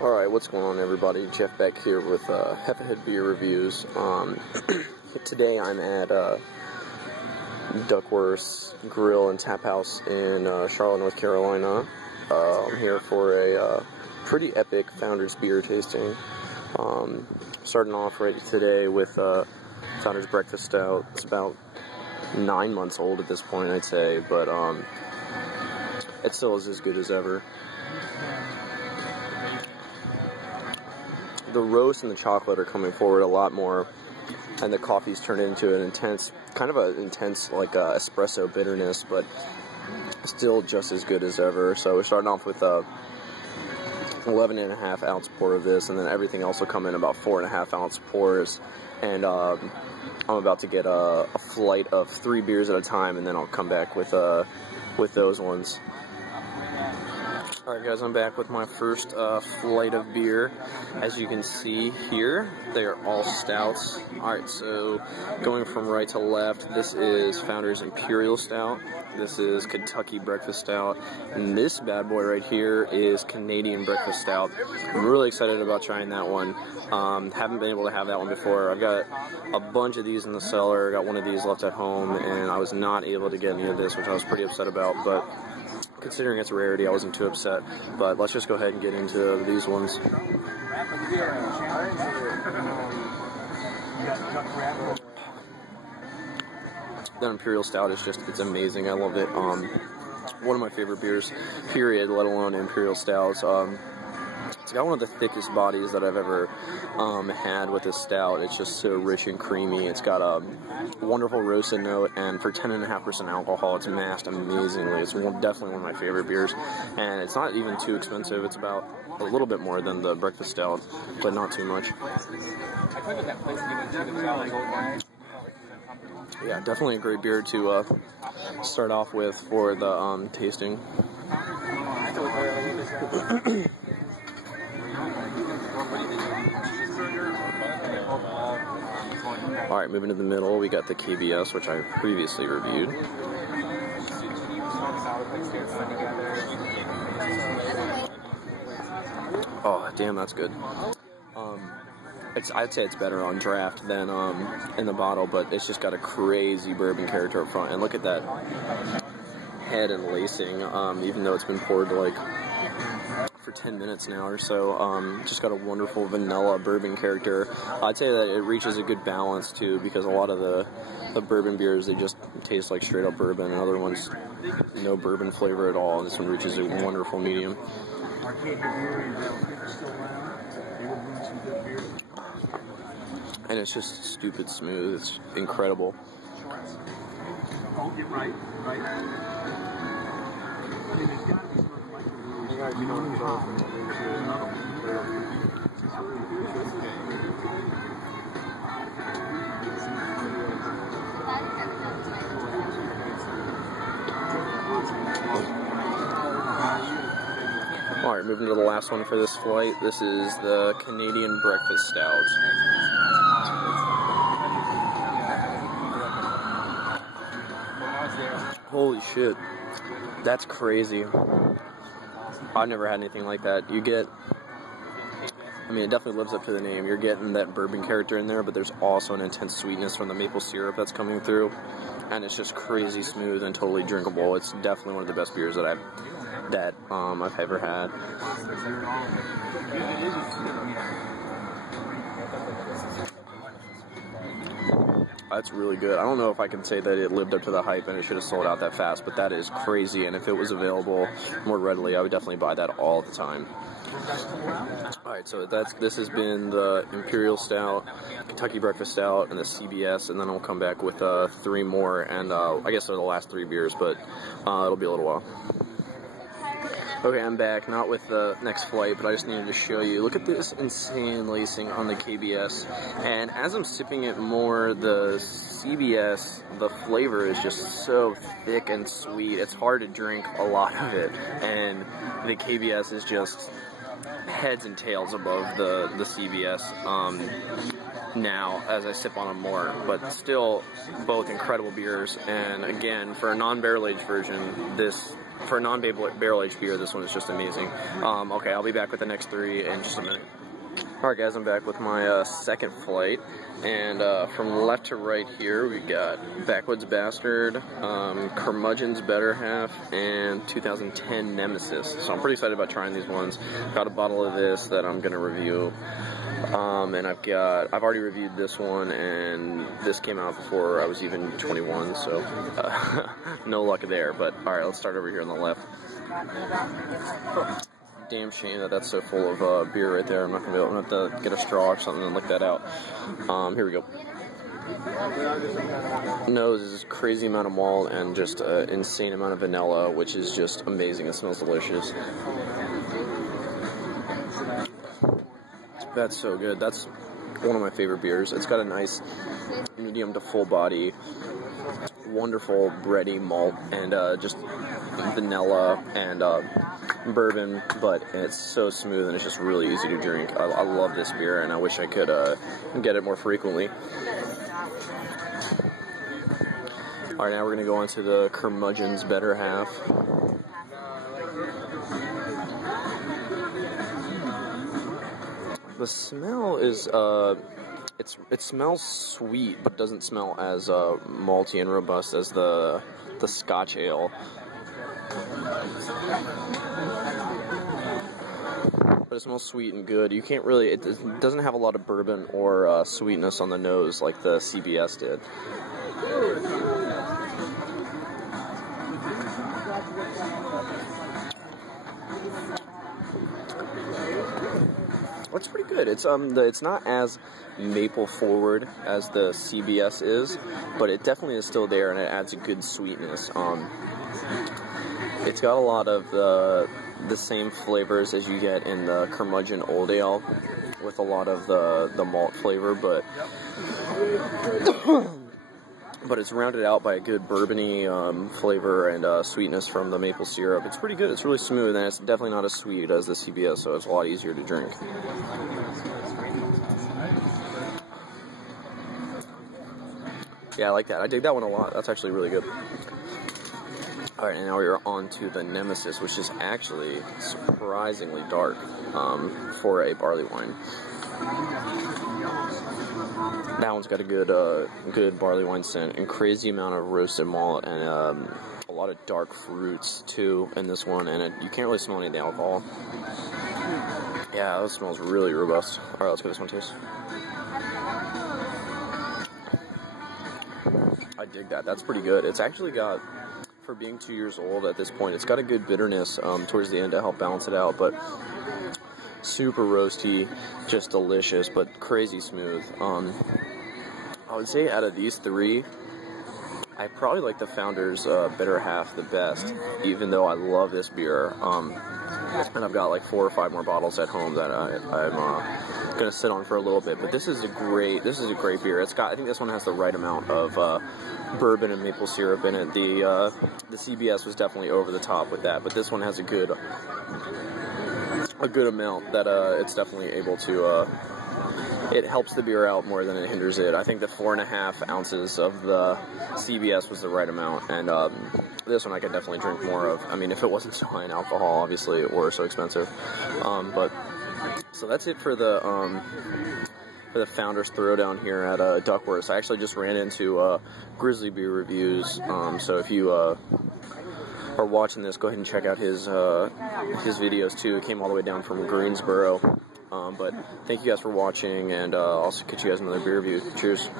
Alright, what's going on, everybody? Jeff back here with Heffahead Beer Reviews. Today I'm at Duckworths Grill and Tap House in Charlotte, North Carolina. I'm here for a pretty epic Founders Beer tasting. Starting off right today with Founders Breakfast Stout. It's about 9 months old at this point, I'd say, but it still is as good as ever. The roast and the chocolate are coming forward a lot more, and the coffee's turned into an intense, kind of an intense, like espresso bitterness, but still just as good as ever. So we're starting off with 11.5 ounce pour of this, and then everything else will come in about 4.5 ounce pours. And I'm about to get a flight of 3 beers at a time, and then I'll come back with those ones. Alright guys, I'm back with my first flight of beer. As you can see here, they are all stouts. Alright, so going from right to left, this is Founders Imperial Stout. This is Kentucky Breakfast Stout. And this bad boy right here is Canadian Breakfast Stout. I'm really excited about trying that one. Haven't been able to have that one before. I've got a bunch of these in the cellar. Got one of these left at home, and I was not able to get any of this, which I was pretty upset about, but considering its rarity, I wasn't too upset. But let's just go ahead and get into these ones. That Imperial Stout is just, it's amazing. I love it. One of my favorite beers, period, let alone Imperial Stouts. It's got one of the thickest bodies that I've ever had with this stout. It's just so rich and creamy. It's got a wonderful roasted note, and for 10.5% alcohol, it's masked amazingly. It's definitely one of my favorite beers, and it's not even too expensive. It's about a little bit more than the breakfast stout, but not too much. Yeah, definitely a great beer to start off with for the tasting. Alright, moving to the middle, we got the KBS, which I previously reviewed. Oh, damn, that's good. I'd say it's better on draft than in the bottle, but it's just got a crazy bourbon character up front. And look at that head and lacing, even though it's been poured like for 10 minutes now or so. Just got a wonderful vanilla bourbon character. I'd say that it reaches a good balance too, because a lot of the bourbon beers, they just taste like straight up bourbon, and other ones no bourbon flavor at all. This one reaches a wonderful medium. And it's just stupid smooth. It's incredible. Alright, moving to the last one for this flight. This is the Canadian Breakfast Stout. Holy shit, that's crazy. I've never had anything like that. You get, I mean, it definitely lives up to the name. You're getting that bourbon character in there, but there's also an intense sweetness from the maple syrup that's coming through, and it's just crazy smooth and totally drinkable. It's definitely one of the best beers that I've ever had. That's really good. I don't know if I can say that it lived up to the hype and it should have sold out that fast, but that is crazy, and if it was available more readily, I would definitely buy that all the time. Alright, so this has been the Imperial Stout, Kentucky Breakfast Stout, and the CBS, and then I'll come back with 3 more, and I guess they're the last 3 beers, but it'll be a little while. Okay, I'm back, not with the next flight, but I just needed to show you. Look at this insane lacing on the KBS, and as I'm sipping it more, the CBS, the flavor is just so thick and sweet. It's hard to drink a lot of it, and the KBS is just heads and tails above the CBS now as I sip on them more, but still both incredible beers. And again, for a non-barrel aged version, this for a non-barrel aged beer, this one is just amazing. Okay, I'll be back with the next 3 in just a minute. Alright guys, I'm back with my second flight, and from left to right here we got Backwoods Bastard, Curmudgeon's Better Half, and 2010 Nemesis. So I'm pretty excited about trying these ones. Got a bottle of this that I'm going to review, and I've already reviewed this one, and this came out before I was even 21, so no luck there. But alright, let's start over here on the left. Damn shame that that's so full of beer right there. I'm not going to have to get a straw or something and lick that out. Here we go. Nose is this crazy amount of malt and just an insane amount of vanilla, which is just amazing. It smells delicious. That's so good. That's one of my favorite beers. It's got a nice medium to full body, wonderful bready malt, and just vanilla and bourbon, but it's so smooth and it's just really easy to drink. I love this beer, and I wish I could get it more frequently. Alright, now we're going to go on to the Curmudgeon's Better Half. The smell is, it smells sweet, but doesn't smell as malty and robust as the Scotch ale. But it smells sweet and good. You can't really, it doesn't have a lot of bourbon or sweetness on the nose like the CBS did. It's pretty good. It's not as maple forward as the CBS is, but it definitely is still there, and it adds a good sweetness. It's got a lot of the same flavors as you get in the Curmudgeon Old Ale, with a lot of the malt flavor, but it's rounded out by a good bourbony flavor and sweetness from the maple syrup. It's pretty good. It's really smooth, and it's definitely not as sweet as the CBS, so it's a lot easier to drink. Yeah, I like that. I dig that one a lot. That's actually really good. Alright, and now we are on to the Nemesis, which is actually surprisingly dark for a barley wine. That one's got a good barley wine scent and crazy amount of roasted malt and a lot of dark fruits too in this one, and you can't really smell any of the alcohol. Yeah, that smells really robust. Alright, let's give this one a taste. I dig that. That's pretty good. It's actually got, for being 2 years old at this point, it's got a good bitterness towards the end to help balance it out, but super roasty, just delicious, but crazy smooth. I would say out of these 3, I probably like the Founder's Better Half the best, even though I love this beer. And I've got like 4 or 5 more bottles at home that I'm gonna sit on for a little bit. But this is a great beer. It's got, I think this one has the right amount of bourbon and maple syrup in it. The CBS was definitely over the top with that, but this one has a good amount that it's definitely able to. It helps the beer out more than it hinders it. I think the 4.5 ounces of the CBS was the right amount, and this one I could definitely drink more of. I mean, if it wasn't so high in alcohol, obviously, or so expensive. But so that's it for the Founder's Throwdown here at Duckworths. I actually just ran into Grizzly Beer Reviews, so if you are watching this, go ahead and check out his videos too. It came all the way down from Greensboro. But thank you guys for watching, and I'll catch you guys in another beer review. Cheers.